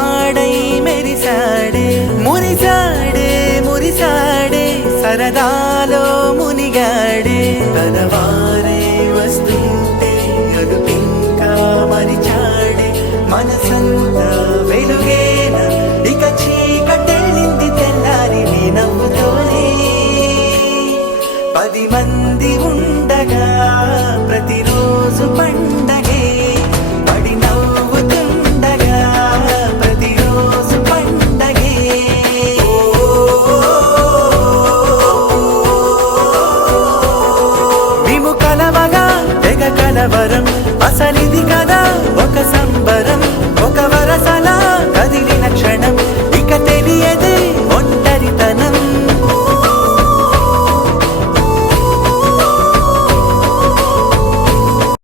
వాడై మెరిసాడే మురిసాడే మురిసాడే సరదాలో మునిగాడే తన వారే వస్తుంటే అదుపింకా మరిచాడే మనసంతా వెలుగేన ఇక చీకటెళ్ళింది తెల్లారి నీ నవ్వుతోనే 10 మంది ఉండగా ప్రతిరోజు పండగే పడి నవ్వుతుండగా ప్రతిరోజు పండగే మేము కలవగా తెగ కలవరం అసలిదిగా